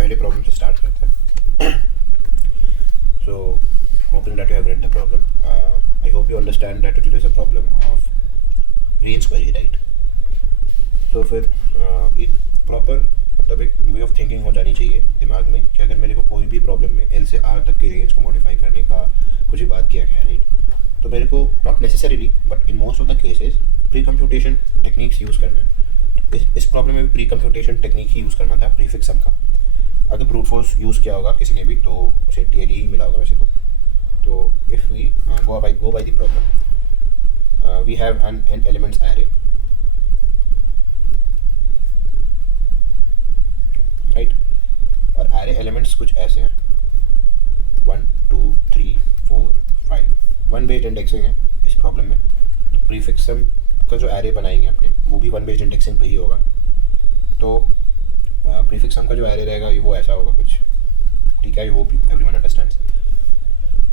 पहले प्रॉब्लम से स्टार्ट करते हैं. So hoping that you have read the problem. I hope you understand that it is a problem of range query, right? So फिर एक proper मतलब एक way of thinking हो जानी चाहिए दिमाग में कि अगर मेरे को कोई भी प्रॉब्लम में एल से आर तक की रेंज को मॉडिफाई करने का कुछ भी बात किया गया है, राइट, तो मेरे को not necessarily but in most of the cases pre computation techniques use करना है. इस प्रॉब्लम में भी प्री कंप्यूटेशन टेक्निक ही यूज़ करना था प्रीफिक्स सम का. अगर ब्रूट फोर्स यूज़ किया होगा किसी ने भी तो उसे टीएलई ही मिला होगा वैसे तो if we go by the problem, we have an elements array, right. और एरे एलिमेंट्स कुछ ऐसे हैं 1 2 3 4 5 वन बेस्ड इंडेक्सिंग है इस प्रॉब्लम में. तो प्रीफिक्स सम का जो एरे बनाएंगे अपने वो भी वन बेस्ड इंडेक्सिंग पे ही होगा. तो प्रीफिक्स सम का जो एरे रहेगा वो ऐसा होगा कुछ, ठीक है. I hope everyone understands.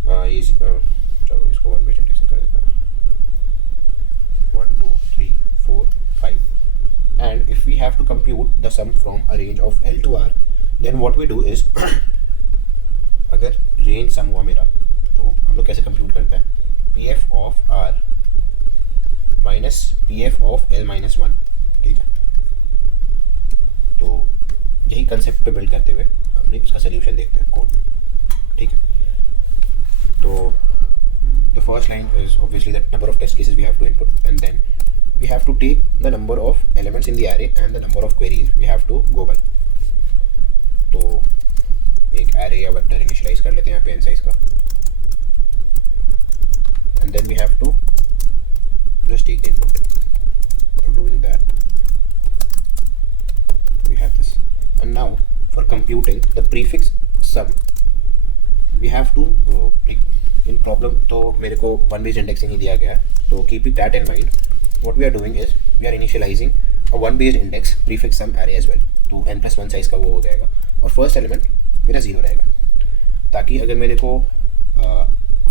ये चलो इसको वन बेस्ड इंडेक्सिंग कर देता है 1 2 3 4 5. And if we have to compute the sum from a range of L to R, then what we do is अगर range sum हुआ मेरा तो हम लोग कैसे compute करते हैं, PF of R minus PF of L minus 1, ठीक है. तो यही कंसेप्ट पे बिल्ड करते हुए अपने इसका सोल्यूशन देखते हैं कोड में, ठीक है. तो the first line is obviously the number of test cases we have to input, and then we have to take the number of elements in the array and the number of queries we have to go by. तो एक array या vector initialize कर लेते हैं यहाँ पे n size का, and then we have to just take the input. For doing that we have this, and now for computing the prefix sum we have to in problem तो मेरे को one based indexing ही दिया गया है. तो keep that in mind. What we are doing is we are initializing a one based index prefix sum array as well. तो n+1 size का वो हो जाएगा और फर्स्ट एलिमेंट मेरा 0 रहेगा, ताकि अगर मेरे को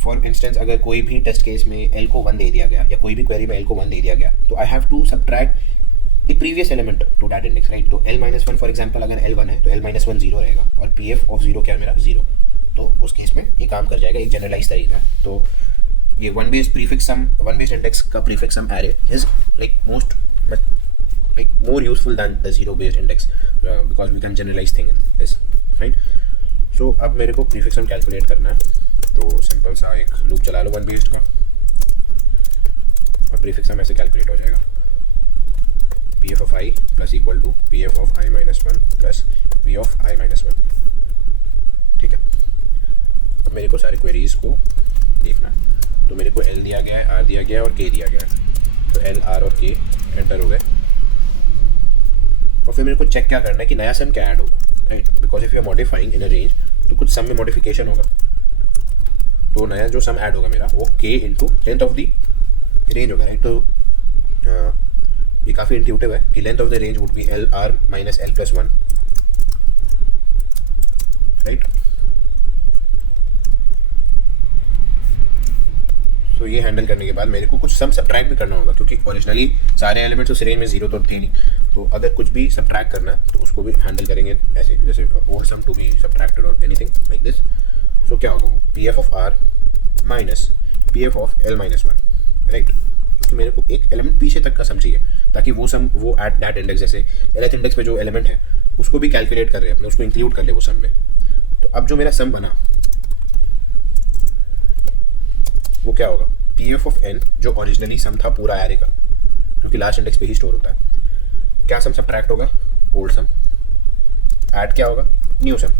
फॉर इंस्टेंस अगर कोई भी टेस्ट केस में l को 1 दे दिया गया या कोई भी क्वेरी में l को 1 दे दिया गया तो I have to subtract the previous element to that index, right. तो l-1 फॉर एग्जांपल अगर l1 है तो l-1 0 रहेगा और pf ऑफ 0 क्या है मेरा 0. तो उस केस में ये काम कर जाएगा, एक जनरलाइज तरीका. तो ये one based prefix sum one based index का prefix sum array is like more useful than the zero based index because we can generalize thing in this, right. So अब मेरे को प्रीफिक्स सम कैलकुलेट करना है. तो सिंपल सा एक loop चला लो वन बेस्ड का और प्रीफिक्स सम ऐसे कैलकुलेट हो जाएगा. pf of I plus equal to pf of I-1 plus v of I-1, ठीक है. अब मेरे को सारी क्वेरीज को देखना है. तो मेरे को L दिया गया है, R दिया गया है और K दिया गया है. तो L, R और K एंटर हो गए और फिर मेरे को चेक क्या करना है कि नया सम क्या ऐड होगा, right. Because if you are modifying in a range तो कुछ सम में मॉडिफिकेशन होगा. तो नया जो सम ऐड होगा मेरा वो K into length of the range होगा, राइट. तो ये काफ़ी इंट्यूटिव है कि length of the range would be L R minus L+1, right. तो ये हैंडल करने के बाद मेरे को कुछ सम सब्ट्रैक्ट भी करना होगा क्योंकि ओरिजिनली सारे एलिमेंट्स उस रेंज में 0 तो थे नहीं. तो अगर कुछ भी सब्ट्रैक्ट करना है तो उसको भी हैंडल करेंगे ऐसे, जैसे old sum to be subtracted और एनीथिंग लाइक दिस. सो क्या होगा pf of r minus pf of l-1, right. क्योंकि मेरे को एक एलिमेंट पीछे तक का सम चाहिए ताकि वो सम वो एट दैट इंडेक्स, जैसे lth इंडेक्स पे जो एलिमेंट है उसको भी कैलकुलेट कर रहे हैं अपने, उसको इंक्लूड कर ले वो सम में. तो अब जो मेरा सम बना वो क्या होगा, pf ऑफ n जो ओरिजिनली सम था पूरा एरे का क्योंकि लास्ट इंडेक्स पे ही स्टोर होता है. क्या सम सब्ट्रैक्ट होगा, ओल्ड सम. ऐड क्या होगा, न्यू सम.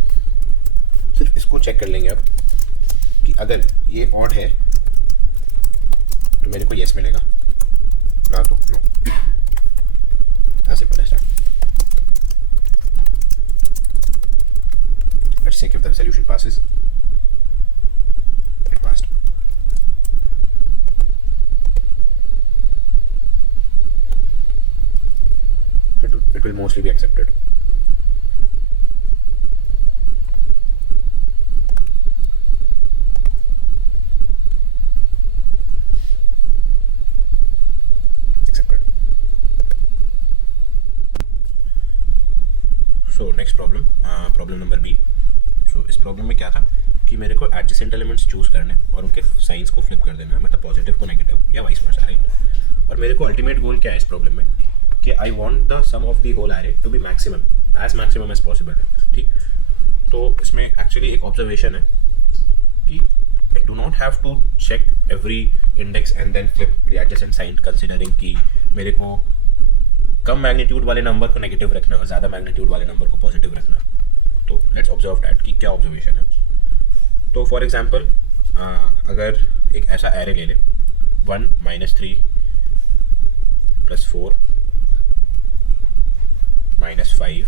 सिर्फ इसको चेक कर लेंगे अब कि अगर ये ऑड है तो मेरे को येस मिलेगा, ना तो नो. सिंपल है. Let's check if the solution passes. It passed. It will mostly be accepted. Accepted. So next problem, problem number B. So इस प्रॉब्लम में क्या था कि मेरे को एडजेसेंट एलिमेंट्स चूज करने और उनके साइंस को फ्लिप कर देना, मतलब पॉजिटिव को नेगेटिव या वाइस वर्सा, राइट। और मेरे को अल्टीमेट गोल क्या है इस प्रॉब्लम में कि I want the sum of the whole array to be maximum as possible, ठीक। तो इसमें एक्चुअली एक ऑब्जर्वेशन है कि I do not have to check every index and then flip the adjacent sign, considering कि मेरे को कम मैग्नीट्यूड वाले नंबर को नेगेटिव रखना और ज़्यादा मैग्नीट्यूड वाले नंबर को पॉजिटिव रखना। तो लेट्स ऑब्जर्व दैट कि क्या ऑब्जर्वेशन है। तो फॉर एग्जांपल अगर एक ऐसा एरे ले ले 1 -3 + 4 -5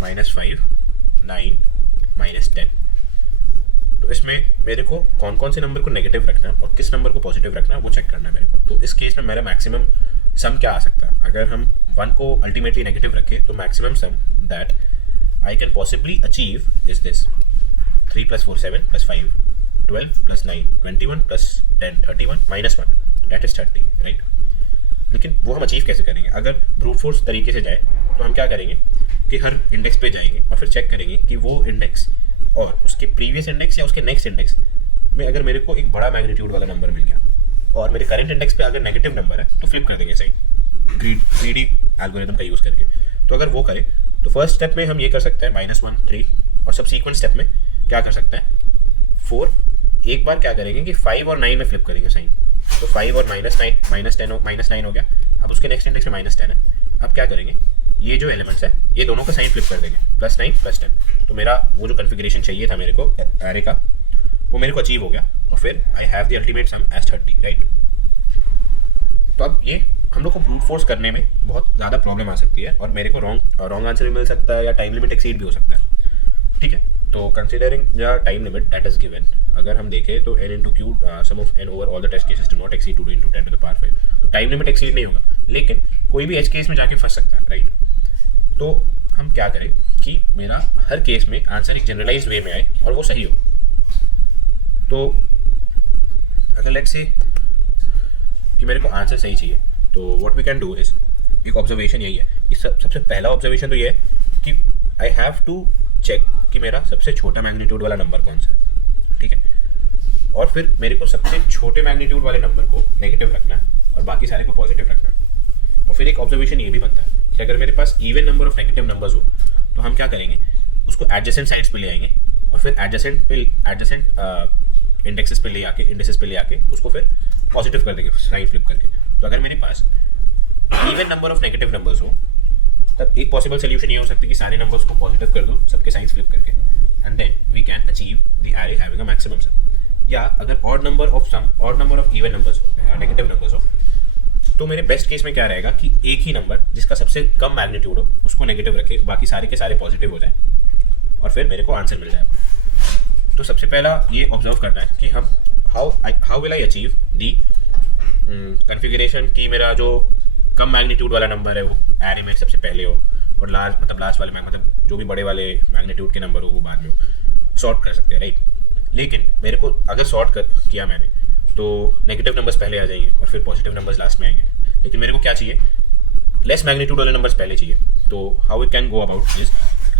-5 9 -10। तो इसमें मेरे को कौन कौन से नंबर को नेगेटिव रखना है और किस नंबर को पॉजिटिव रखना है वो चेक करना है मेरे को। तो इस केस में मेरा मैक्सिमम सम क्या आ सकता है, अगर हम 1 को अल्टीमेटली नेगेटिव रखें तो maximum some that I can possibly achieve is this 3 + 4 7 + 5 12 + 9 21 + 10 31 -1, तो दैट इज 30, राइट। लेकिन वो हम अचीव कैसे करेंगे? अगर ब्रूट फोर्स तरीके से जाए तो हम क्या करेंगे कि हर इंडेक्स पे जाएंगे और फिर चेक करेंगे कि वो इंडेक्स और उसके प्रीवियस इंडेक्स या उसके नेक्स्ट इंडेक्स में अगर मेरे को एक बड़ा मैग्नीट्यूड वाला नंबर मिल गया और मेरे करंट इंडेक्स पे अगर नेगेटिव नंबर है तो फ्लिप कर देंगे सही, ग्रीडी एल्गोरिथम का यूज़ करके। तो अगर वो करें तो फर्स्ट स्टेप में हम ये कर सकते हैं -1 3, और सब्सीक्वेंट स्टेप में क्या कर सकते हैं 4। एक बार क्या करेंगे कि 5 और 9 में फ्लिप करेंगे साइन। तो 5 और -9 हो गया। अब उसके नेक्स्ट इंडेक्स में -10 है। अब क्या करेंगे, ये जो एलिमेंट्स है ये दोनों का साइन फ्लिप कर देंगे +9 +10। तो मेरा वो जो कन्फिग्रेशन चाहिए था मेरे को एरे का वो मेरे को अचीव हो गया और फिर I have the ultimate sum as 30, right. तो अब ये हम लोग को ब्रूट फोर्स करने में बहुत ज़्यादा प्रॉब्लम आ सकती है और मेरे को रॉन्ग आंसर भी मिल सकता है या टाइम लिमिट एक्सीड भी हो सकता है, ठीक है। तो considering the time limit that is given, अगर हम देखें तो n × q sum of n over all the test cases do not exceed 2 × 10⁵। तो टाइम लिमिट एक्सीड नहीं होगा, लेकिन कोई भी एज केस में जाके फंस सकता है, राइट। तो हम क्या करें कि मेरा हर केस में आंसर एक जनरलाइज्ड वे में आए और वो सही हो। तो अगर लेट्स से कि मेरे को आंसर सही चाहिए तो what we can do is, एक ऑब्जर्वेशन यही है कि सबसे पहला ऑब्जर्वेशन तो ये है कि आई हैव टू चेक कि मेरा सबसे छोटा मैग्नीट्यूड वाला नंबर कौन सा है, ठीक है। और फिर मेरे को सबसे छोटे मैग्नीट्यूड वाले नंबर को नेगेटिव रखना है और बाकी सारे को पॉजिटिव रखना है। और फिर एक ऑब्जर्वेशन ये भी बनता है कि अगर मेरे पास even number of negative numbers हो तो हम क्या करेंगे, उसको एडजेसेंट साइड्स पे ले आएंगे और फिर एडजेसेंट इंडेक्सेस पे ले आके उसको फिर पॉजिटिव कर देंगे साइन फ्लिप करके। तो अगर मेरे पास even number of negative numbers हो तब एक पॉसिबल सोल्यूशन ये हो सकता है कि सारे नंबर्स को पॉजिटिव कर दो सबके साइंस फ्लिप करके, and then we can achieve the array having a maximum sum. या अगर odd number of even numbers हो, नेगेटिव नंबर्स हो, तो मेरे बेस्ट केस में क्या रहेगा कि एक ही नंबर जिसका सबसे कम मैग्नीट्यूड हो उसको नेगेटिव रखे, बाकी सारे के सारे पॉजिटिव हो जाए और फिर मेरे को आंसर मिल जाएगा। तो सबसे पहला ये ऑब्जर्व करना है कि हम how will I achieve the configuration कि मेरा जो कम मैग्नीट्यूड वाला नंबर है वो एरे में सबसे पहले हो और लास्ट वाले मतलब जो भी बड़े वाले मैग्नीट्यूड के नंबर हो वो बाद में हो। सॉर्ट कर सकते हैं, राइट। लेकिन मेरे को अगर किया मैंने तो नेगेटिव नंबर्स पहले आ जाएंगे और फिर पॉजिटिव नंबर्स लास्ट में आएंगे। लेकिन मेरे को क्या चाहिए, लेस मैग्नीट्यूड वाले नंबर्स पहले चाहिए। तो how we can go about this,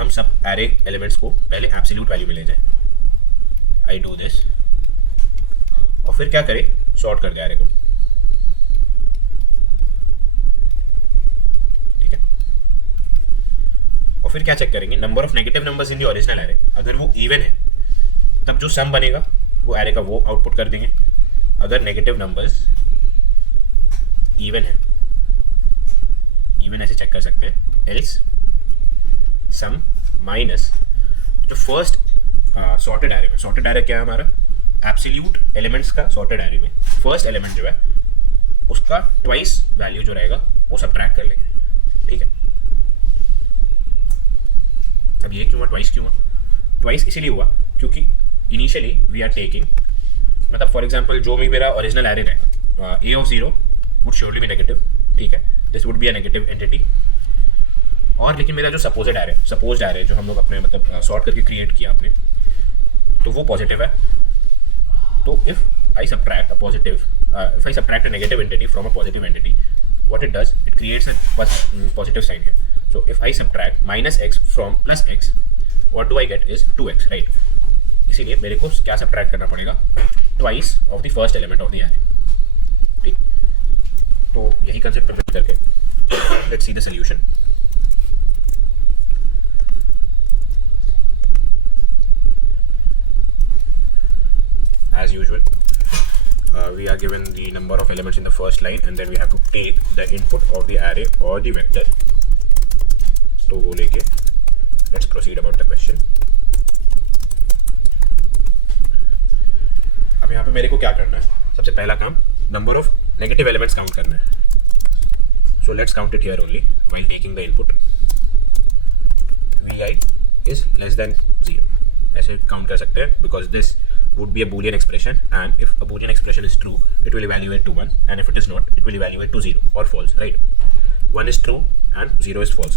हम सब एरे एलिमेंट्स को पहले एब्सोल्यूट वैल्यू में ले जाए। आई डू दिस और फिर क्या करें, सॉर्ट कर दे एरे को, ठीक है। और फिर क्या चेक करेंगे, number of negative numbers in the original array, अगर वो इवन है तब जो सम बनेगा वो एरे का वो आउटपुट कर देंगे। अगर नेगेटिव नंबर्स इवन है, इवन ऐसे चेक कर सकते हैं, एल्स सम माइनस जो फर्स्ट सॉर्टेड एरे में, सॉर्टेड एरे क्या है हमारा, एब्सोल्यूट एलिमेंट्स का सॉर्टेड एरे में फर्स्ट एलिमेंट जो है उसका ट्वाइस वैल्यू जो रहेगा वो सब्ट्रैक्ट कर लेंगे, ठीक है। अब ये क्यों हुआ, ट्वाइस क्यों हुआ? ट्वाइस इसीलिए हुआ क्योंकि इनिशियली वी आर टेकिंग, मतलब फॉर एग्जांपल जो भी मेरा ओरिजिनल एरे रहेगा a of 0 would surely be negative, ठीक है, this would be a negative entity. और लेकिन मेरा जो सपोज्ड एरे जो हम लोग अपने मतलब सॉर्ट करके क्रिएट किया आपने, तो वो पॉजिटिव है। तो if I subtract a negative entity from a positive entity what it does, it creates a positive sign here. So if I subtract minus x from plus x, what do I get is 2x, right? इसीलिए मेरे को क्या subtract करना पड़ेगा, twice of the first element of the array. ठीक, तो यही concept पर बेस करके let's see the solution. As usual, we are given the number of elements in the first line, and then we have to take the input of the array or the vector. तो वो लेके let's proceed about the question. अब यहाँ पे मेरे को क्या करना है, सबसे पहला काम number of negative elements count करना है. So let's count it here only while taking the input. Vi is less than 0. ऐसे काउंट कर सकते हैं because this would be a boolean expression, and if a boolean expression is true, it will evaluate to 1, and if it is not, it will evaluate to 0 or false, right? 1 is true and 0 is false.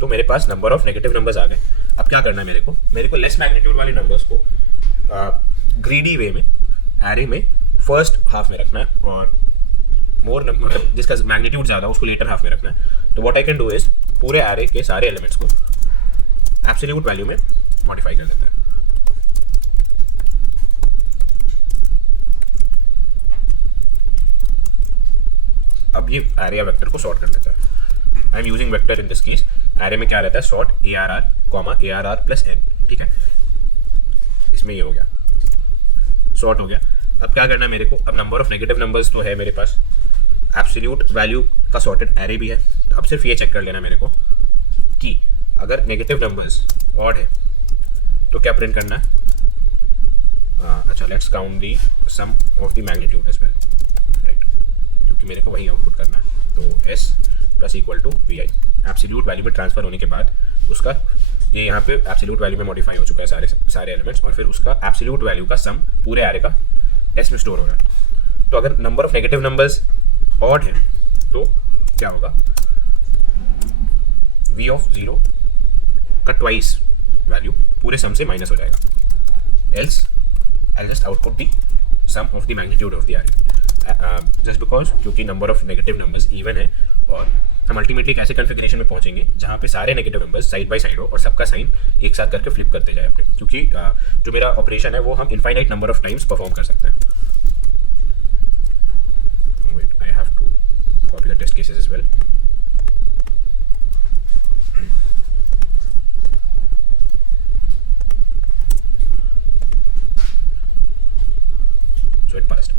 तो मेरे पास number of negative numbers आ गए. अब क्या करना है मेरे को less magnitude वाली नंबर्स को ग्रीडी वे में एरे में फर्स्ट हाफ में रखना है, और मोर मतलब जिसका मैग्नीट्यूड ज़्यादा उसको लेटर हाफ में रखना है. तो what I can do is पूरे एरे के सारे एलिमेंट्स को एब्सोल्यूट वैल्यू में मॉडिफाई कर देते हैं. अब ये एरे या वेक्टर को सॉर्ट कर लेता है. I am using vector in this case. Array में क्या रहता है, sort ARR, ARR plus n. ठीक है, इसमें ये हो गया, सॉर्ट हो गया. अब क्या करना है मेरे को, अब नंबर ऑफ नेगेटिव नंबर्स तो है मेरे पास, एब्सोल्यूट वैल्यू का सॉर्टेड एरे भी है. तो अब सिर्फ ये चेक कर लेना मेरे को कि अगर नेगेटिव नंबर्स ऑड है तो क्या प्रिंट करना है. अच्छा, let's count the sum of the magnitude as well, right, क्योंकि मेरे को वही आउटपुट करना है. तो s plus equal to vi absolute value में ट्रांसफर होने के बाद उसका ये यहाँ पे एब्सोल्यूट वैल्यू में मॉडिफाई हो चुका है सारे एलिमेंट्स, और फिर उसका एब्सोल्यूट वैल्यू का सम पूरे एरे का s में स्टोर हो रहा है. तो अगर number of negative numbers odd है तो क्या होगा, v ऑफ 0 का ट्वाइस वैल्यू पूरे सम से माइनस हो जाएगा. Else I just output the sum of the magnitude of the array, just because क्योंकि number of negative numbers even है, और हम अल्टीमेटली एक ऐसे कन्फिगरेशन में पहुंचेंगे जहाँ पे सारे negative numbers side by side हो और सबका साइन एक साथ करके फ्लिप करते जाए अपने, क्योंकि जो मेरा ऑपरेशन है वो हम infinite number of times perform कर सकते हैं. Wait, I have to copy the test cases as well. So it passed.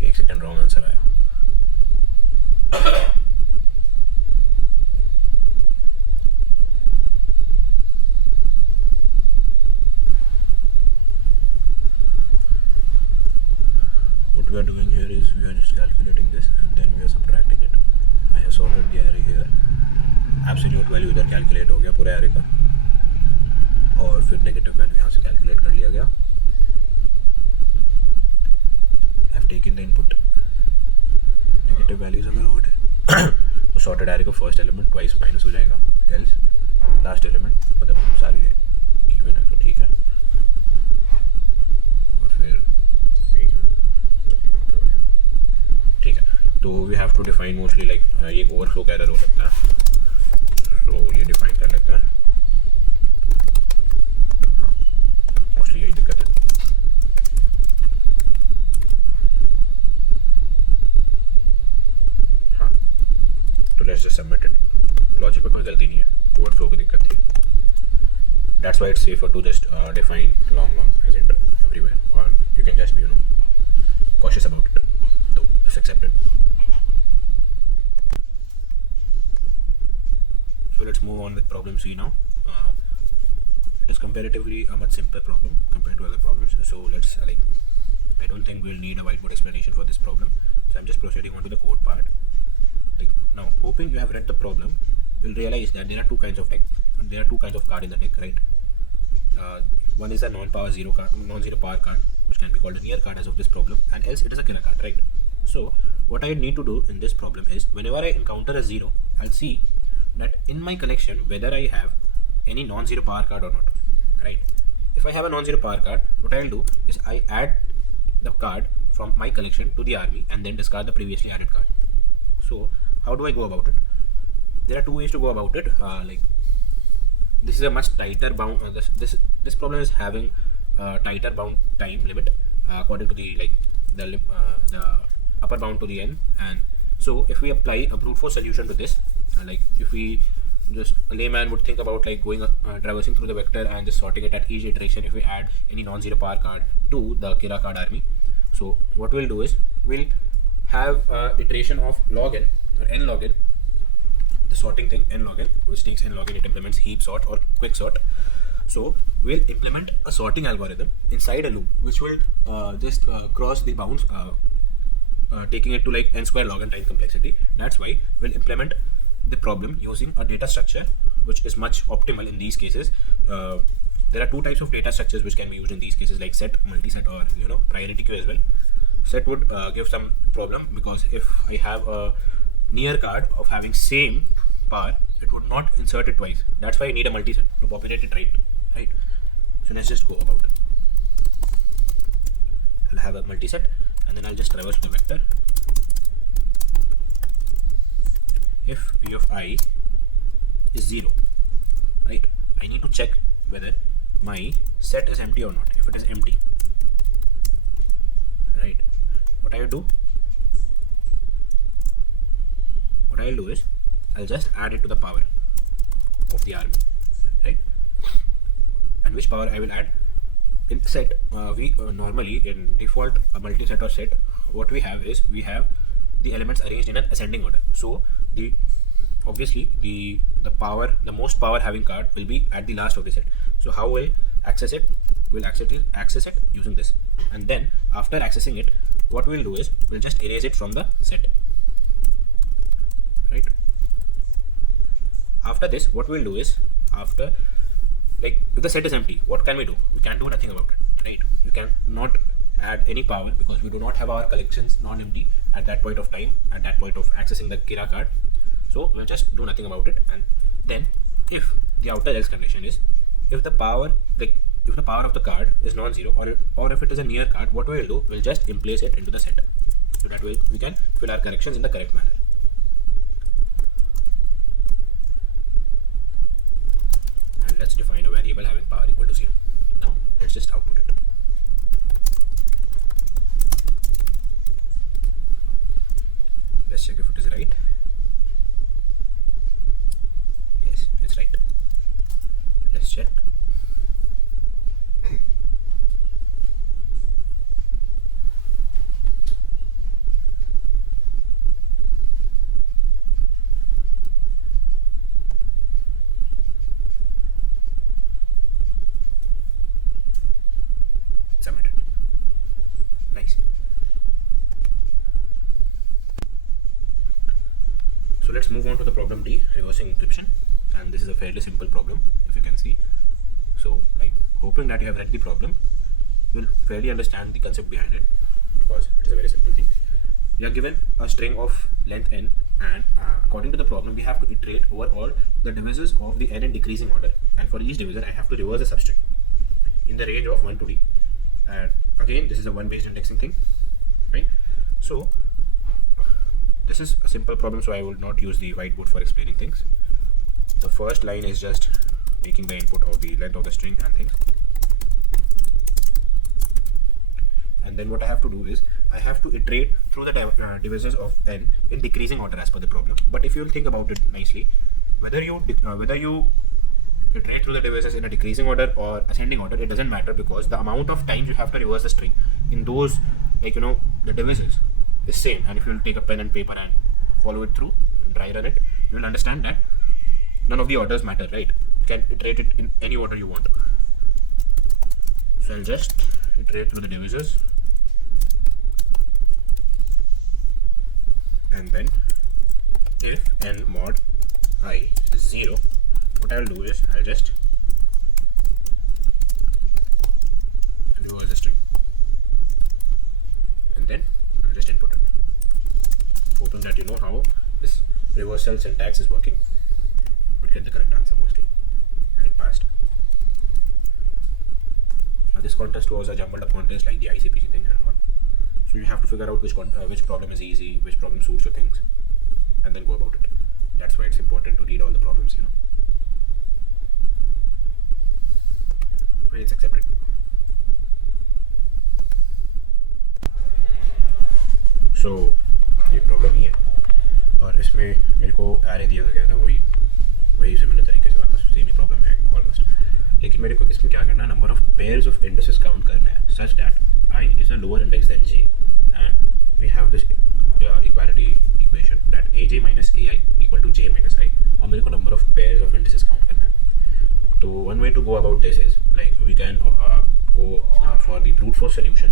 एक सेकंड रॉन्ग आंसर आया. What we are doing here is we are just calculating this and then we are subtracting it. I have sorted the array here. Absolute value इधर calculate हो गया पूरे array का, और फिर negative value यहाँ से calculate कर लिया गया. I have taken the input. Negative values अगर odd है तो sorted array को first element twice minus हो जाएगा, else last element मतलब सारी even है तो ठीक है, और फिर ठीक है. तो we have to define mostly like ये ओवरफ्लो का एरर हो सकता है, तो ये डिफाइन कर लेते हैं. हाँ, मोस्टली यही दिक्कत है. हाँ, तो let's just submit it. Logic में कोई गलती नहीं है, ओवरफ्लो की दिक्कत थी. That's why it's safer to just define long as it everywhere, और you can just be cautious about it. So just accept it. So let's move on with problem C now. It is comparatively a much simpler problem compared to other problems. So let's I don't think we'll need a whiteboard explanation for this problem. So I'm just proceeding on to the code part. Now, hoping you have read the problem, you'll realize that there are two kinds of card in the deck, right? One is a non-zero power card, which can be called a near card as of this problem, and else it is a killer card, right? So what I need to do in this problem is whenever I encounter a 0, I'll see that in my collection whether I have any non-zero power card or not, right? If I have a non-zero power card, what I'll do is I add the card from my collection to the army and then discard the previously added card. So how do I go about it? There are two ways to go about it. Like this is a much tighter bound. This problem is having a tighter bound time limit according to the the upper bound to the n. And so if we apply a brute force solution to this, like if we just a layman would think about like going traversing through the vector and just sorting it at each iteration if we add any non-zero power card to the Kira card army. So what we'll do is we'll have iteration of log n or n log n, the sorting thing n log n, which takes n log n, it implements heap sort or quick sort. So we'll implement a sorting algorithm inside a loop which will just cross the bounds, taking it to like n square log n time complexity. That's why we'll implement the problem using a data structure which is much optimal in these cases. There are two types of data structures which can be used in these cases, like set, multi-set, or priority queue as well. Set would give some problem because if I have a near card of having same power, it would not insert it twice. That's why I need a multi-set to populate it right. So let's just go about it. I'll have a multi-set and then I'll just traverse the vector. If v of I is 0, right, I need to check whether my set is empty or not. If it is empty, right, what I'll do is I'll just add it to the power of the army, right? And which power I will add? In set, we normally in default a multi-set or set, what we have is we have the elements arranged in an ascending order. So obviously the most power having card will be at the last of the set. So how we'll access it? We'll access it using this, and then after accessing it, what we'll do is we'll just erase it from the set, right? After this, what we'll do is after, like, if the set is empty, what can we do? We can't do nothing about it, right? You can not add any power because we do not have our collections non-empty at that point of time, at that point of accessing the Kira card. So we'll just do nothing about it. And then if the outer else condition is if the power of the card is non-zero, or if it is a near card, what we'll do, we'll just place it into the set. So that way we can fill our corrections in the correct manner. And let's define a variable having power equal to 0. Now let's just output it. Let's check if it is right. Yes, it's right. Let's check. Submitted. Nice. So let's move on to the problem D, reversing encryption. And this is a fairly simple problem, if you can see. So, like, hoping that you have read the problem, you'll fairly understand the concept behind it, because it is a very simple thing. We are given a string of length n, and according to the problem, we have to iterate over all the divisors of the n in decreasing order. And for each divisor, I have to reverse the substring in the range of 1 to d. And again, this is a one-based indexing thing, right? So this is a simple problem, so I will not use the whiteboard for explaining things. The first line is just taking the input of the length of the string and things. And then what I have to do is I have to iterate through the divisors of n in decreasing order as per the problem. But if you will think about it nicely, whether you iterate through the divisors in a decreasing order or ascending order, it doesn't matter, because the amount of times you have to reverse the string in those, like, the divisors is same. And if you will take a pen and paper and follow it through, dry run it, you will understand that none of the orders matter, right? You can iterate it in any order you want. So I'll just iterate through the divisors, and then if n mod I is 0, what I'll do is I'll just reverse the string, and then I'll just input it. hoping that you know how this reversal syntax is working, but get the correct answer mostly, and it passed. Now this contest was a jumbled up contest like the ICPC thing and all. So you have to figure out which problem is easy, which problem suits your things, and then go about it. That's why it's important to read all the problems, you know. Well, it's accepted. So ये problem ही है, और इसमें मेरे को array दिया गया था वही सिमिलर तरीके से वापस सेम ही प्रॉब्लम है ऑलमोस्ट, लेकिन मेरे को इसमें क्या करना है, number of pairs of indexes count करना है such that I is a lower index than J, and we have this equality equation that A J minus A I equal to J minus I, और मेरे को number of pairs of indexes count करना है. तो one way to go about this is like we can go for the brute force solution,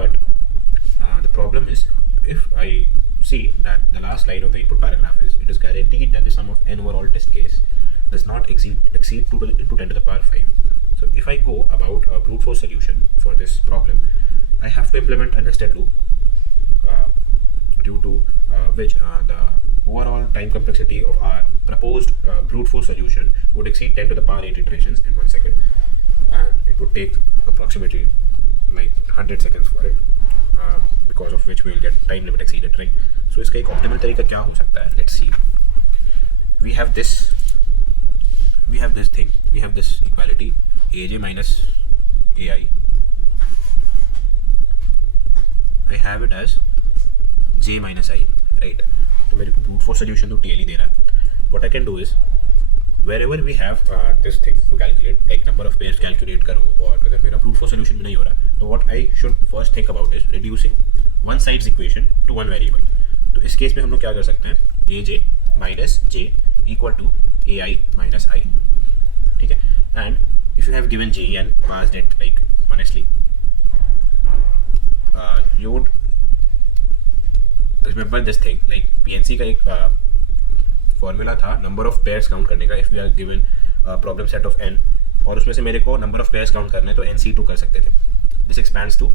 but the problem is if I see that the last line of the input paragraph is it is guaranteed that the sum of n over all test case does not exceed 2 into 10 to the power 5. So if I go about a brute force solution for this problem, I have to implement a nested loop due to which the overall time complexity of our proposed brute force solution would exceed 10 to the power 8 iterations in 1 second, and it would take approximately like 100 seconds for it. Because of which we will get time limit exceeded, right? So इसका एक optimal तरीका क्या हो सकता है? Let's see. We have this thing. We have this equality aj minus ai. I have it as j minus i, right? तो मेरे को brute force solution तो TL ही दे रहा है. What I can do is wherever we have this thing to calculate, like number of pairs calculate करो, और अगर मेरा brute force solution भी नहीं हो रहा, तो what I should first think about is reducing one side's equation to one variable. तो इस केस में हम लोग क्या कर सकते हैं, aj minus j equal to ai minus i, ठीक है. And if you have given j and passed it like honestly, you would remember this thing like PNC का एक फॉर्मूला था नंबर ऑफ पेयर्स काउंट करने का. If we are given problem set of n और उसमें से मेरे को नंबर ऑफ पेयर्स काउंट करना है तो nc2 कर सकते थे. This expands to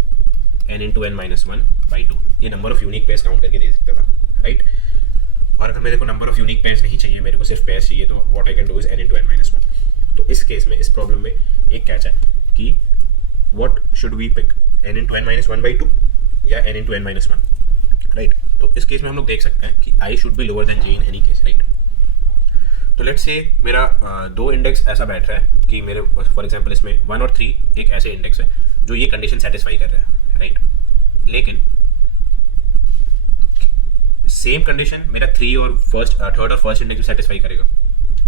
n into n minus 1/2. ये number of unique pairs count करके दे सकता था, राइट. और अगर मेरे को नंबर ऑफ यूनिक पेयर्स नहीं चाहिए, मेरे को सिर्फ पेयर्स चाहिए, तो what I can do is n into n minus 1. तो इस केस में इस प्रॉब्लम में एक कैच है कि what should we pick, n into n minus 1/2 या n into n minus 1, right. तो इस केस में हम लोग देख सकते हैं कि i should be lower than j in any case, right. तो लेट्स से मेरा दो इंडेक्स ऐसा बैठ रहा है कि मेरे फॉर एग्जांपल इसमें 1 और 3 एक ऐसे इंडेक्स है जो ये कंडीशन सेटिस्फाई कर रहा है, राइट. लेकिन सेम कंडीशन मेरा 3 और थर्ड और फर्स्ट इंडेक्स सेटिस्फाई करेगा.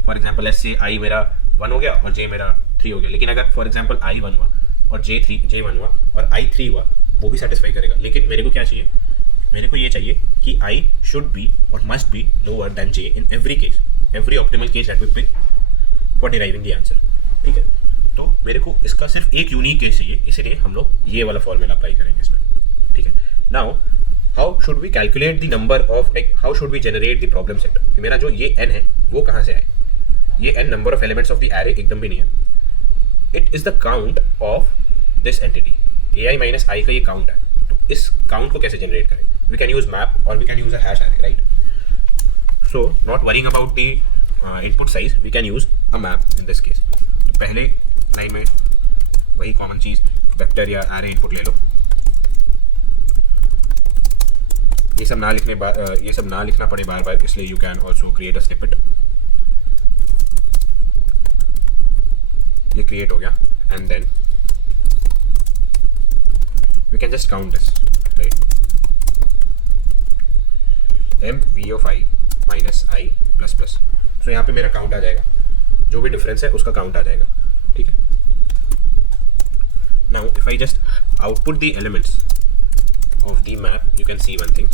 For example let's say i मेरा 1 हो गया और j मेरा 3 हो गया. लेकिन अगर फॉर एग्जांपल i 1 हुआ और j 1 हुआ और i 3 हुआ, वो भी सेटिस्फाई करेगा. लेकिन मेरे को क्या चाहिए, मेरे को ये चाहिए कि i शुड बी और must be lower than j in every case, every optimal case that we pick for deriving the answer, ठीक है. तो मेरे को इसका सिर्फ एक यूनिक केस चाहिए, इसलिए हम लोग ये वाला फॉर्मूला अप्लाई करेंगे इसमें, ठीक है. Now how should we calculate the number of like how should we generate the problem set. मेरा जो ये n है वो कहाँ से आए, ये n number of elements of the array एकदम भी नहीं है. It is the count of this entity, ai minus i का ये काउंट है. तो इस काउंट को कैसे जनरेट करें, वी कैन यूज मैप और we can use a hash array, right. So not worrying about the input size, we can use a map in this case. तो पहले लाइन में वही कॉमन चीज़ वेक्टर या array input ले लो. ये सब ना लिखना पड़े बार बार, इसलिए you can also create a snippet. ये क्रिएट हो गया and then we can just count this, right. m v of i minus I plus plus. So यहाँ पे मेरा काउंट आ जाएगा, जो भी डिफरेंस है उसका काउंट आ जाएगा, ठीक है. Now if I just output the elements of the map, you can see one thing.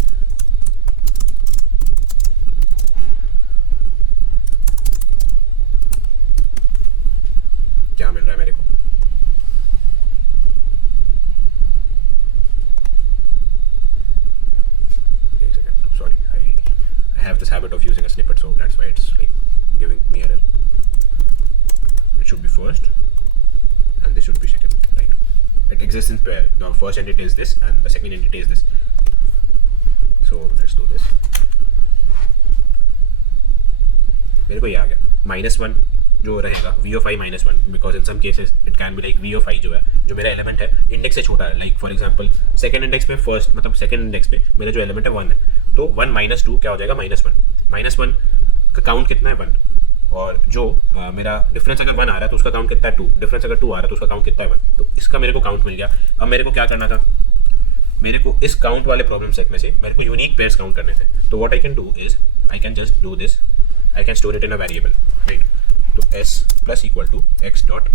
क्या मिल रहा है मेरे को, एक second, sorry, I have this habit of using a snippet, so that's why it's like giving me error. It should be first and this should be second, right. It exists in pair. The first entity is this and the second entity is this. So let's do this. मेरे को ये आ गया -1 जो रहेगा v of i -1, because in some cases it can be like v of i जो है, जो मेरा एलिमेंट है इंडेक्स से छोटा है, like for example second index में फर्स्ट मतलब सेकंड इंडेक्स में मेरा जो एलिमेंट है 1 है, तो 1 - 2 क्या हो जाएगा -1 -1 का काउंट कितना है 1, और जो मेरा डिफरेंस अगर 1 आ रहा है तो उसका काउंट कितना है 2, डिफरेंस अगर 2 आ रहा है तो उसका काउंट कितना है 1, तो इसका मेरे को काउंट मिल गया। अब मेरे को क्या करना था, मेरे को इस काउंट वाले प्रॉब्लम सेट में से मेरे को यूनिक पेयर्स काउंट करने थे। तो what I can do is I can just do this, I can store it in a variable, right. तो s plus equal to x dot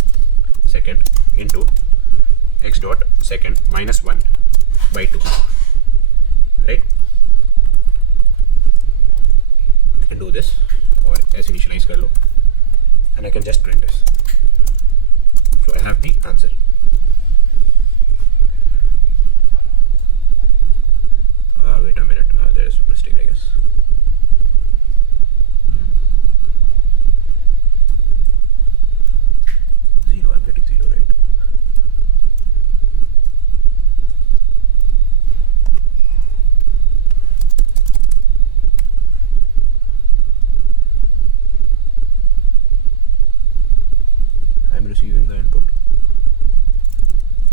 second into x dot second -1/2, right. I can do this और s initialise कर लो and I can just print this, so I have the answer. Wait a minute, there is a mistake, I guess. Zero, I'm getting 0, right? I'm receiving the input.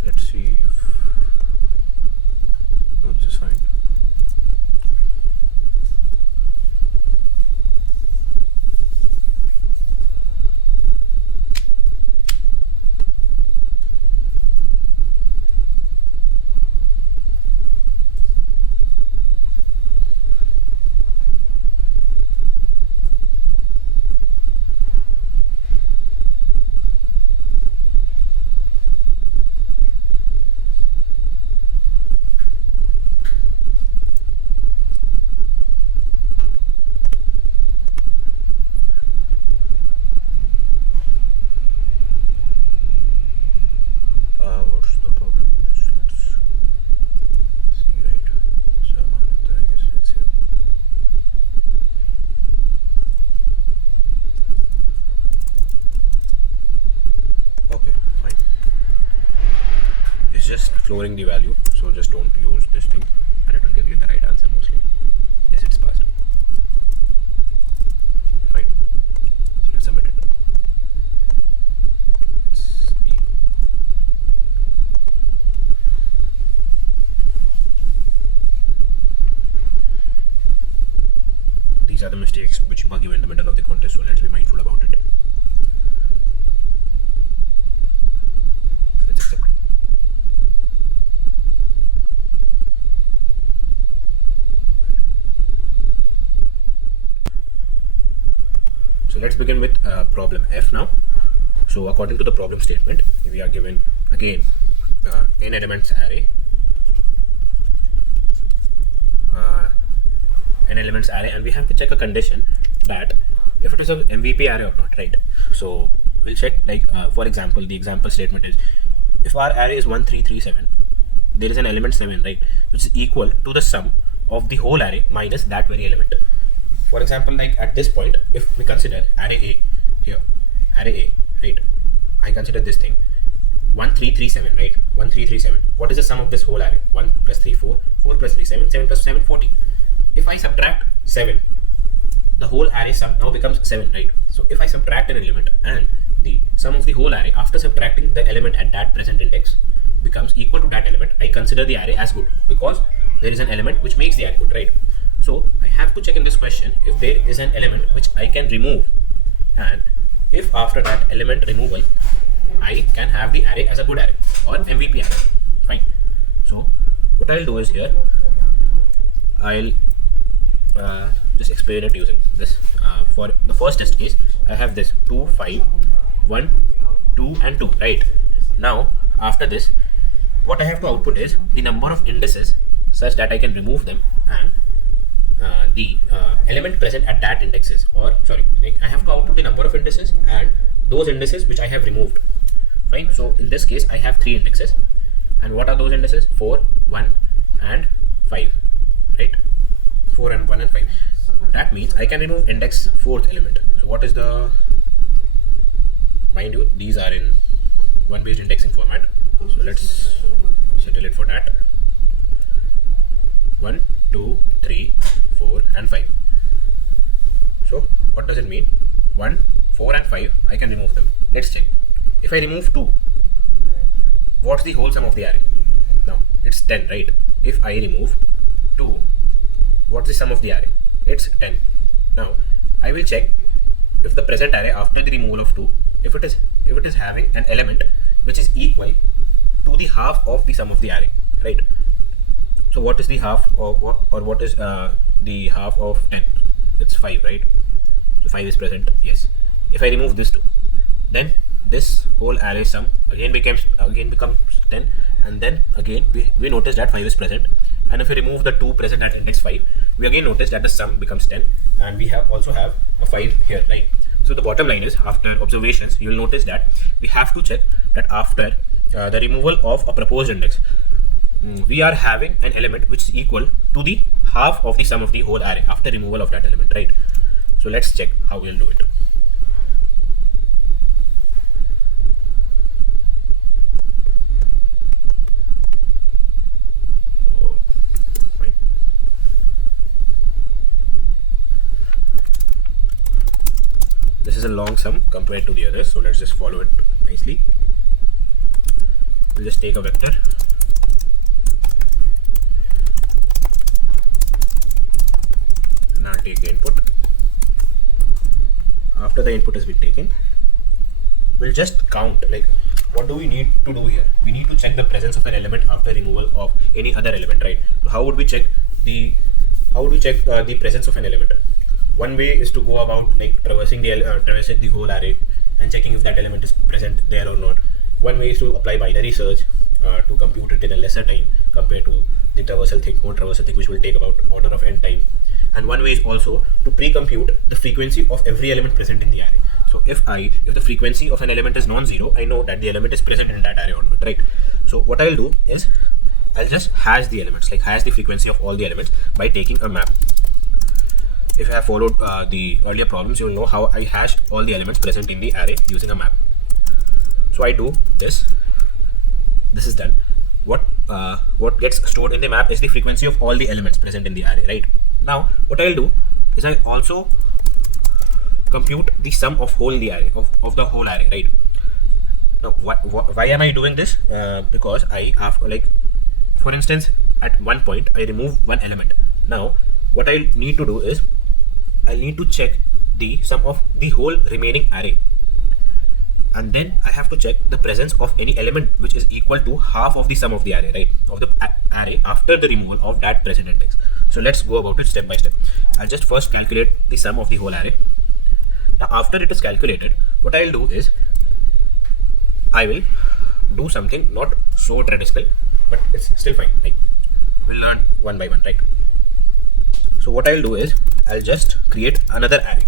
Let's see if... No, this is fine. What's the problem in this? Let's see, right? Saamaan, Antar, I guess it's here. Okay, fine. It's just flooring the value, so just don't use this thing and it will give you the right answer mostly. Yes, it's passed. Fine. So let's submit it. It's E. These are the mistakes which bug you in the middle of the contest, so let's be mindful about it. Let's accept it. So let's begin with problem F now. So according to the problem statement, we are given again n elements array, and we have to check a condition that if it is a MVP array or not, right? So we'll check, like for example, the example statement is if our array is 1 3 3 7, there is an element 7, right, which is equal to the sum of the whole array minus that very element. For example, like at this point, if we consider array A here, array A, right, I consider this thing 1 3 3 7, right, 1 3 3 7. What is the sum of this whole array? 1 plus 3 4, 4 plus 3 7, 7 plus 7 14. If I subtract 7, the whole array sum now becomes 7, right? So if I subtract an element and the sum of the whole array after subtracting the element at that present index becomes equal to that element, I consider the array as good because there is an element which makes the array good, right? So I have to check in this question if there is an element which I can remove, and if after that element removal I can have the array as a good array or MVP array. Fine. So what I'll do is here I'll just explain it using this. For the first test case, I have this 2 5 1 2 and 2, right? Now after this, what I have to output is the number of indices such that I can remove them, and the element present at that indexes, or sorry, like I have to output the number of indices and those indices which I have removed. Fine. So in this case I have 3 indexes, and what are those indices? 4 1 and 5, right? 4 and 1 and 5. That means I can remove index 4th element. So what is the, mind you, these are in one based indexing format, so let's settle it for that. 1 2, 3, 4 and 5. So what does it mean? 1, 4 and 5, I can remove them. Let's check. If I remove 2, what's the whole sum of the array? Now it's 10, right? If I remove 2, what's the sum of the array? It's 10. Now I will check if the present array after the removal of 2, if it is having an element which is equal to the half of the sum of the array, right? So what is the half of what is the half of 10? It's 5, right? So 5 is present, yes. If I remove this 2, then this whole array sum again becomes 10, and then again we notice that 5 is present. And if we remove the 2 present at index 5, we again notice that the sum becomes 10, and we also have a 5 here, right? So the bottom line is, after observations, you will notice that we have to check that after the removal of a proposed index, we are having an element which is equal to the half of the sum of the whole array after removal of that element, right? So let's check how we'll do it. This is a long sum compared to the others, so let's just follow it nicely. We'll just take a vector and I'll take the input. After the input has been taken, we'll just count, like, what do we need to do here? We need to check the presence of an element after removal of any other element, right? So how would we check the presence of an element? One way is to go about like traversing the whole array and checking if that element is present there or not. One way is to apply binary search to compute it in a lesser time compared to the traversal thing, which will take about order of n time. And one way is also to pre-compute the frequency of every element present in the array. So if the frequency of an element is non-zero, I know that the element is present in that array or not, right? So what I'll do is I'll just hash the elements, like hash the frequency of all the elements by taking a map. If you have followed the earlier problems, you will know how I hash all the elements present in the array using a map. So I do this. This is done. What gets stored in the map is the frequency of all the elements present in the array, right? Now what I'll do is I also compute the sum of the array of the whole array, right? Now why am I doing this? Because for instance, at one point I remove one element. Now what I need to do is I need to check the sum of the whole remaining array, and then I have to check the presence of any element which is equal to half of the sum of the array, right? Of the array after the removal of that present index. So let's go about it step by step. I'll just first calculate the sum of the whole array. Now after it is calculated, what I'll do is I will do something not so traditional, but it's still fine. Like, we'll learn one by one, right? So what I'll do is I'll just create another array.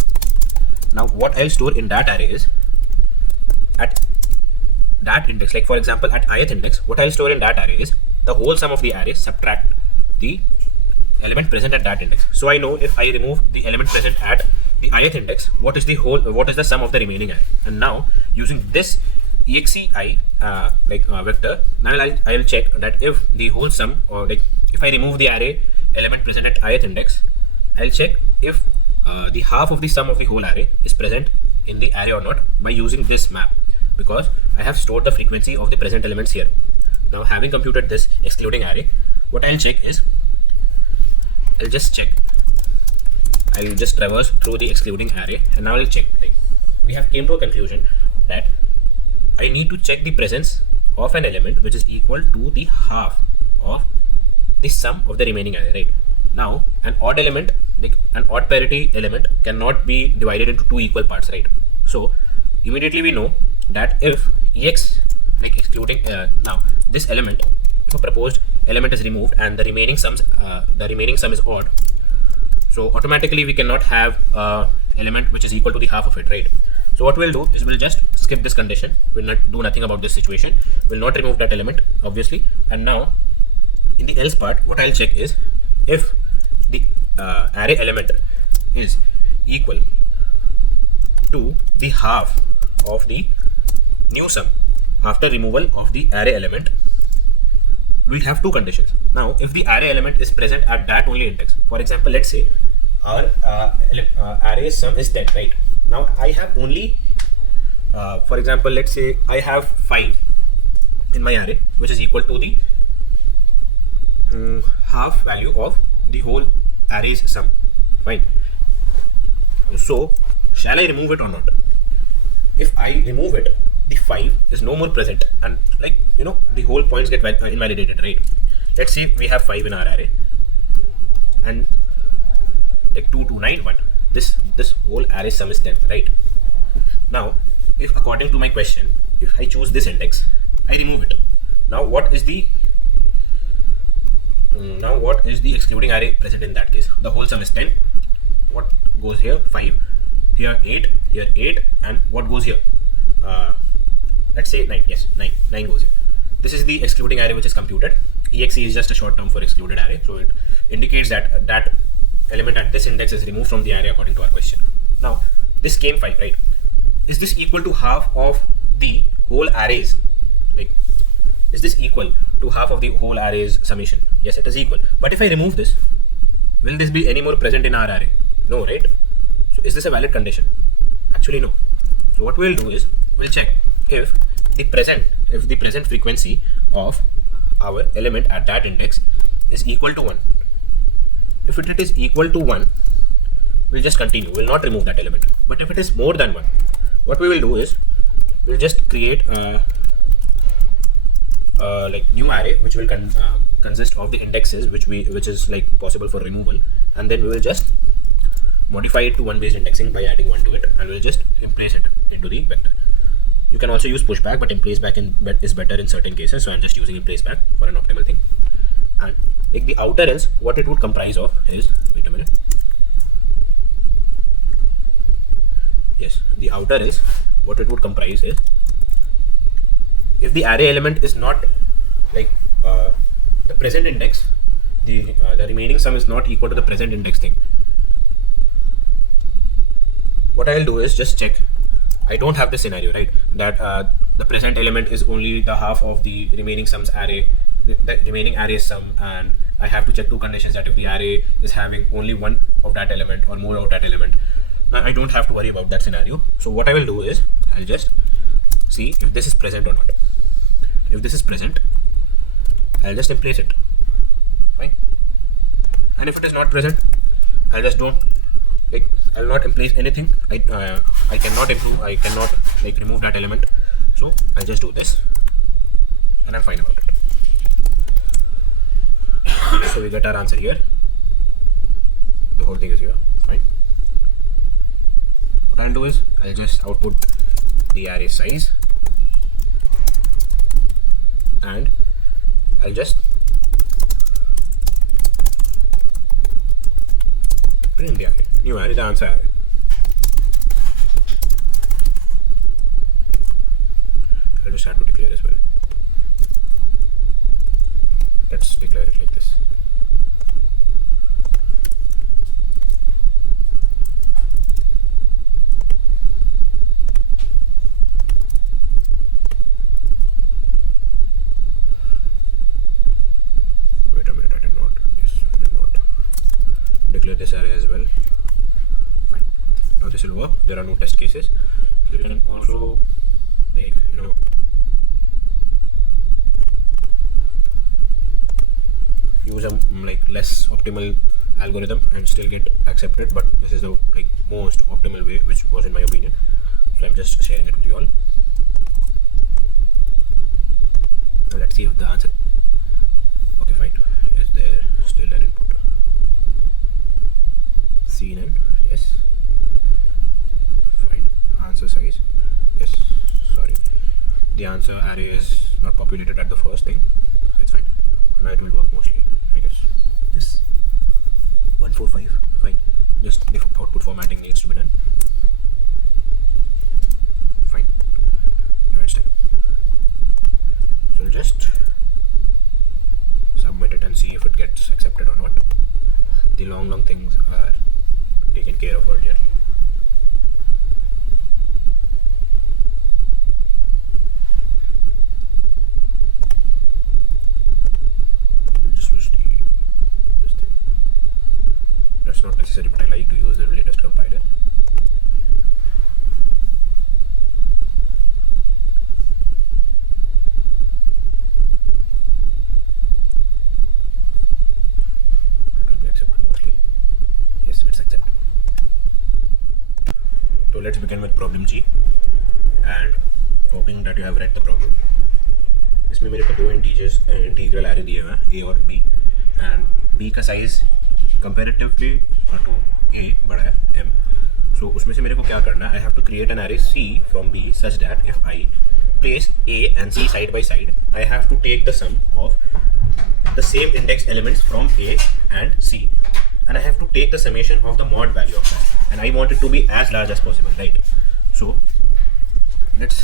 Now what I'll store in that array is at that index, like for example at ith index, what I'll store in that array is the whole sum of the array subtract the element present at that index. So I know if I remove the element present at the ith index, what is the sum of the remaining array. And now using this exi vector, now I'll check that if the whole sum, or like if I remove the array element present at ith index, I'll check if the half of the sum of the whole array is present in the array or not by using this map, because I have stored the frequency of the present elements here. Now having computed this excluding array, what I'll check is I'll just traverse through the excluding array, and now I'll check. Like, we have came to a conclusion that I need to check the presence of an element which is equal to the half of the sum of the remaining array, right? Now an odd element, like an odd parity element, cannot be divided into two equal parts, right? So immediately we know that if ex, like excluding now this element, if a proposed element is removed and the remaining sum is odd, so automatically we cannot have element which is equal to the half of it, right? So what we'll do is we'll just skip this condition. We'll not do nothing about this situation. We'll not remove that element, obviously. And now in the else part, what I'll check is if the array element is equal to the half of the new sum after removal of the array element, we'll have two conditions. Now, if the array element is present at that only index, for example, let's say our array sum is 10, right? Now, I have only, for example, let's say I have 5 in my array, which is equal to the half value of the whole array's sum. Fine. So, shall I remove it or not? If I remove it, the 5 is no more present, and like the whole points get invalidated, right? Let's see, we have 5 in our array, and like 2, 2, 9, 1. This whole array sum is 10, right? Now, if according to my question, if I choose this index, I remove it. Now, what is the excluding array present in that case? The whole sum is 10. What goes here? 5. Here 8. Here 8. And what goes here? Let's say 9. Yes, 9. 9 goes here. This is the excluding array which is computed. Exe is just a short term for excluded array. So it indicates that that element at this index is removed from the array according to our question. Now, this came 5, right? Is this equal to half of the whole arrays? Like, is this equal to half of the whole array's summation? Yes, it is equal. But if I remove this, will this be any more present in our array? No, right? So is this a valid condition? Actually, no. So what we'll do is we'll check if the present frequency of our element at that index is equal to 1. If it is equal to 1, we'll just continue. We'll not remove that element. But if it is more than 1, what we will do is we'll just create like new array which will consist of the indexes which is like possible for removal, and then we will just modify it to 1 based indexing by adding 1 to it, and we'll just place it into the vector. You can also use pushback, but place back is better in certain cases, so I'm just using place back for an optimal thing. And like the outer else, what it would comprise of is, wait a minute. Yes, the outer else, what it would comprise is, if the array element is not like the present index, the remaining sum is not equal to the present index thing. What I'll do is just check. I don't have the scenario, right? That the present element is only the half of the remaining sums array, the remaining array sum, and I have to check two conditions, that if the array is having only one of that element or more of that element. Now I don't have to worry about that scenario. So what I will do is I'll just see if this is present or not. If this is present, I'll just place it. Fine. And if it is not present, I'll just don't like, I'll not place anything. I cannot like remove that element. So I'll just do this, and I'm fine about it. So we get our answer here. The whole thing is here. Fine. What I'll do is I'll just output the array size, and I'll just print the array, new array, the answer array. I'll just have to declare as well. Let's declare it like this. Wait a minute, I did not. Yes, I did not declare this array as well. Fine. Now this will work. There are no test cases. So you can also like use a like less optimal algorithm and still get accepted, but this is the like most optimal way, which was in my opinion. So I'm just sharing it with you all. Now let's see if the answer. Okay, fine. Yes, there still an input. CNN. Yes. Fine. Answer size. Yes. Sorry. The answer array is not populated at the first thing. It's fine. Now it will work mostly, I guess. Yes. 145. Fine. Just the output formatting needs to be done. Fine. Now it's done. So we'll just submit it and see if it gets accepted or not. The long things are taken care of earlier. like to use the latest compiler. It will be accepted mostly. Yes, it's accepted. So let's begin with problem G, and hoping that you have read the problem. इसमें मेरे को दो integers integral array दिए हुए हैं, ए और B, and B का size comparatively तो ए बड़ा है एम. सो उसमें से मेरे को क्या करना है, I have to create an array C from B such that if I place A and C side by side, I have to take the sum of the same index elements from A and C, and I have to take the summation of the mod value of that, and I want it to be as large as possible, right? So let's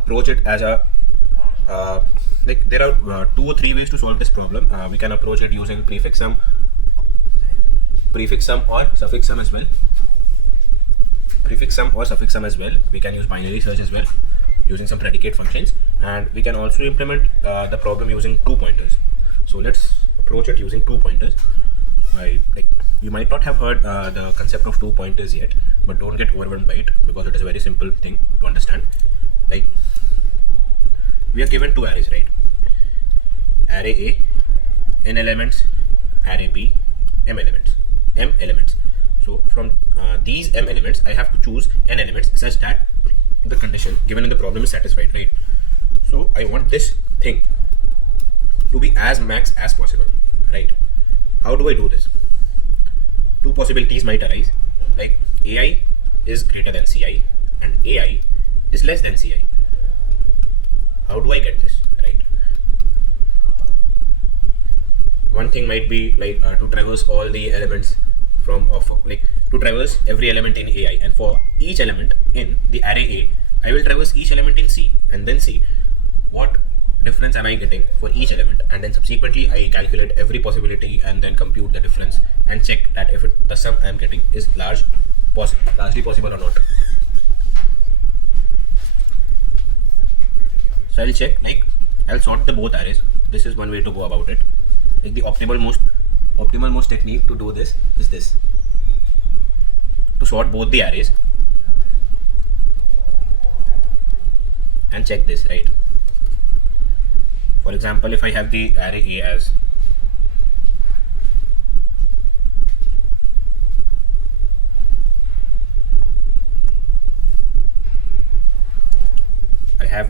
approach it as a like there are 2 or 3 ways to solve this problem. We can approach it using prefix sum or suffix sum as well. Prefix sum or suffix sum as well. We can use binary search as well, using some predicate functions, and we can also implement the problem using 2 pointers. So let's approach it using 2 pointers. You might not have heard the concept of 2 pointers yet, but don't get overwhelmed by it because it is a very simple thing to understand. Like, we are given 2 arrays, right? Array A, n elements, array B, m elements. So from these m elements, I have to choose n elements such that the condition given in the problem is satisfied, right? So I want this thing to be as max as possible, right? How do I do this? 2 possibilities might arise, like AI is greater than CI and AI is less than CI. How do I get this, right? One thing might be like to traverse all the elements to traverse every element in AI, and for each element in the array A, I will traverse each element in C and then see what difference am I getting for each element, and then subsequently I calculate every possibility and then compute the difference and check that if the sum I am getting is largely possible or not. So I'll check, like I'll sort the both arrays. This is one way to go about it. Like the optimal most technique to do this is this: to sort both the arrays and check this, right? For example, if I have the array A as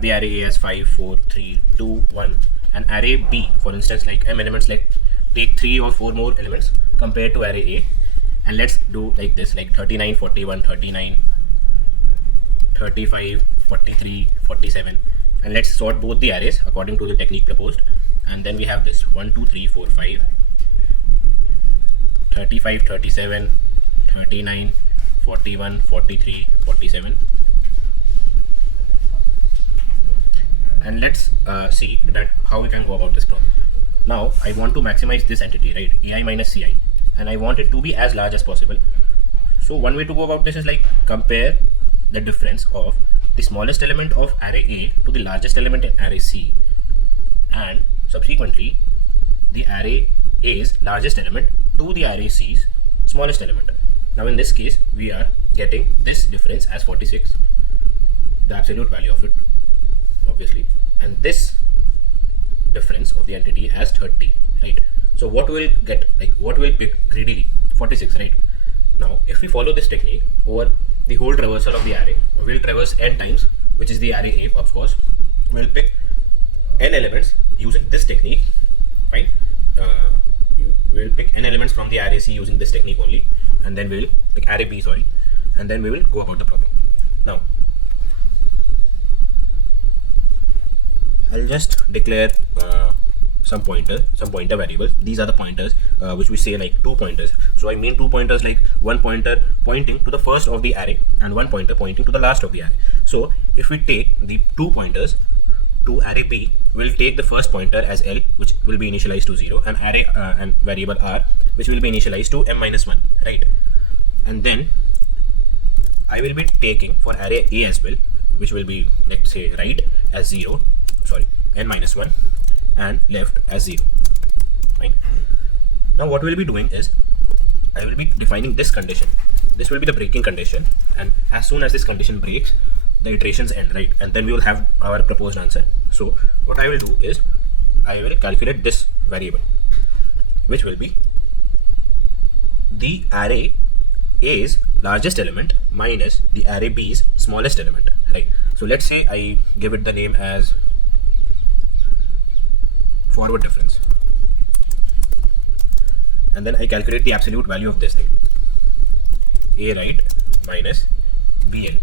array A as 5, 4, 3, 2, 1, and array B, for instance, like m elements, like take 3 or 4 more elements compared to array A, and let's do like this, like 39, 41, 39, 35, 43, 47, and let's sort both the arrays according to the technique proposed. And then we have this 1, 2, 3, 4, 5, 35, 37, 39, 41, 43, 47, and let's see that how we can go about this problem. Now I want to maximize this entity, right, AI minus CI, and I want it to be as large as possible. So one way to go about this is like compare the difference of the smallest element of array A to the largest element in array C, and subsequently the array A's largest element to the array C's smallest element. Now in this case we are getting this difference as 46, the absolute value of it obviously, and this difference of the entity as 30, right? So what we'll get, like what we'll pick greedily, 46, right? Now if we follow this technique over the whole traversal of the array, we'll traverse n times, which is the array A, of course. We'll pick n elements using this technique, right? We'll pick n elements from the array C using this technique only, and then we'll pick array B, sorry, and then we will go about the problem. Now I'll just declare some pointer variables. These are the pointers which we say like 2 pointers. So I mean 2 pointers, like one pointer pointing to the first of the array and one pointer pointing to the last of the array. So if we take the 2 pointers to array B, we'll take the first pointer as L, which will be initialized to 0, and array and variable R, which will be initialized to m minus 1, right? And then I will be taking for array A as well, which will be, let's say, right as 0, sorry, n minus 1, and left as 0, right? Now what we'll be doing is I will be defining this condition. This will be the breaking condition, and as soon as this condition breaks, the iterations end, right? And then we will have our proposed answer. So what I will do is I will calculate this variable, which will be the array A's largest element minus the array B's smallest element, right? So let's say I give it the name as forward difference, and then I calculate the absolute value of this thing, A right minus BL.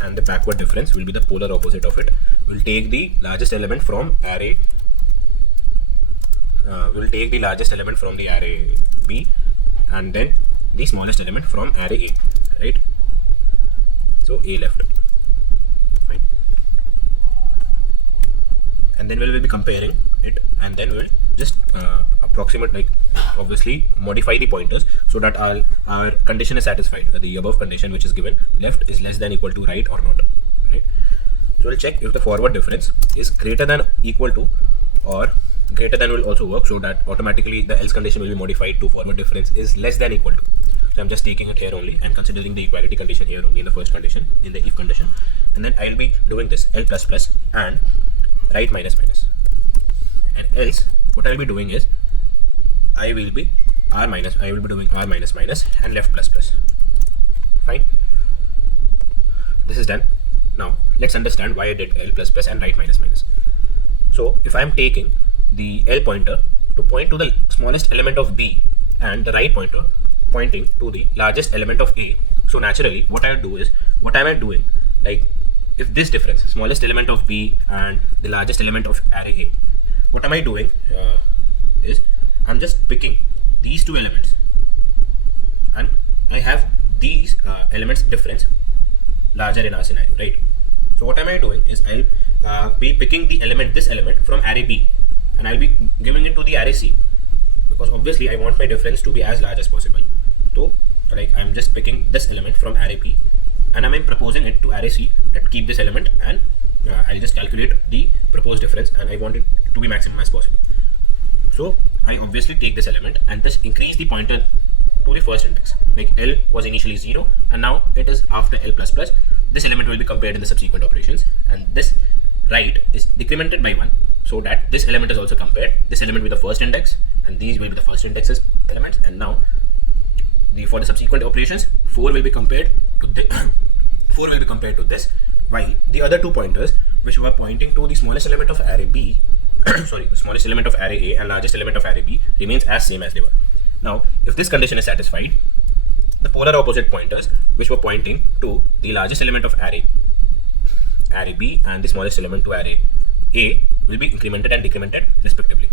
And the backward difference will be the polar opposite of it. We'll take the largest element from array the array B, and then the smallest element from array A, right? So A left, fine. And then we will be comparing it, and then we'll just approximate, like obviously modify the pointers so that our condition is satisfied. The above condition which is given, left is less than equal to right or not, right? So we'll check if the forward difference is greater than equal to, or greater than will also work, so that automatically the else condition will be modified to forward difference is less than equal to. So I'm just taking it here only and considering the equality condition here only in the first condition, in the if condition, and then I'll be doing this L plus plus and right minus minus. And else what I'll be doing is I will be doing R minus minus and left plus plus. Fine. This is done. Now let's understand why I did L plus plus and right minus minus. So if I am taking the L pointer to point to the smallest element of B and the right pointer pointing to the largest element of A, so naturally what I do is, what am I doing, like if this difference, smallest element of B and the largest element of array A, what am I doing is I'm just picking these two elements, and I have these elements difference larger in our scenario, right? So what am I doing is I'll be picking the element, this element from array B, and I'll be giving it to the array C, because obviously I want my difference to be as large as possible. So like I'm just picking this element from array B, and I'm proposing it to array C that keep this element, and I'll just calculate the proposed difference, and I want it to be maximum as possible. So I obviously take this element and just increase the pointer to the first index. Like L was initially 0 and now it is after L plus plus. This element will be compared in the subsequent operations, and this right is decremented by 1, so that this element is also compared, this element with the first index, and these will be the first indexes elements. And now for the subsequent operations, 4 will be compared to this 4 will be compared to this, while the other two pointers which were pointing to the smallest element of array B the smallest element of array A and largest element of array B remains as same as they were. Now if this condition is satisfied, the polar opposite pointers which were pointing to the largest element of array B and the smallest element to array A will be incremented and decremented respectively,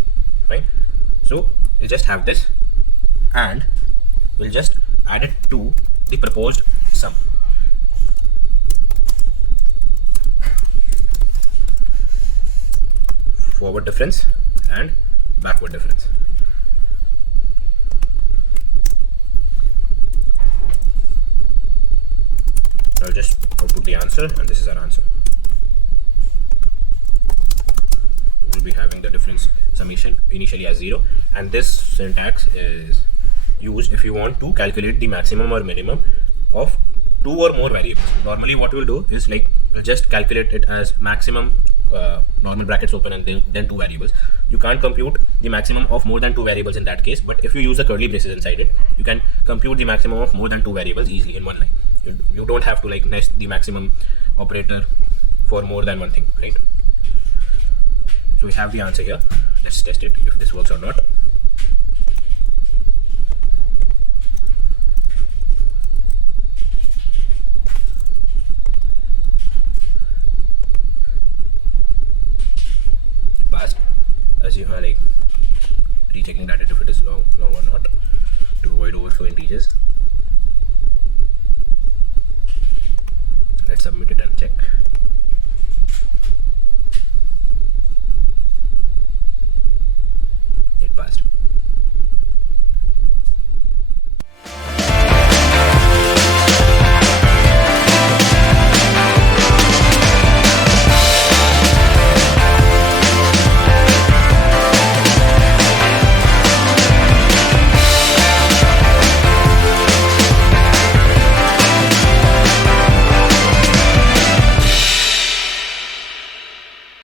right? So we'll just have this, and we'll just add it to the proposed sum. Forward difference and backward difference. I'll just output the answer, and this is our answer. We'll be having the difference summation initially as 0, and this syntax is used if you want to calculate the maximum or minimum of 2 or more variables. Normally what we'll do is like just calculate it as maximum normal brackets open and then 2 variables. You can't compute the maximum of more than 2 variables in that case, but if you use the curly braces inside it, you can compute the maximum of more than 2 variables easily in one line. You don't have to like nest the maximum operator for more than one thing, right? So we have the answer here. Let's test it if this works or not. It passed. As you are like rechecking that if it is long or not to avoid overflow integers. Let's submit it and check.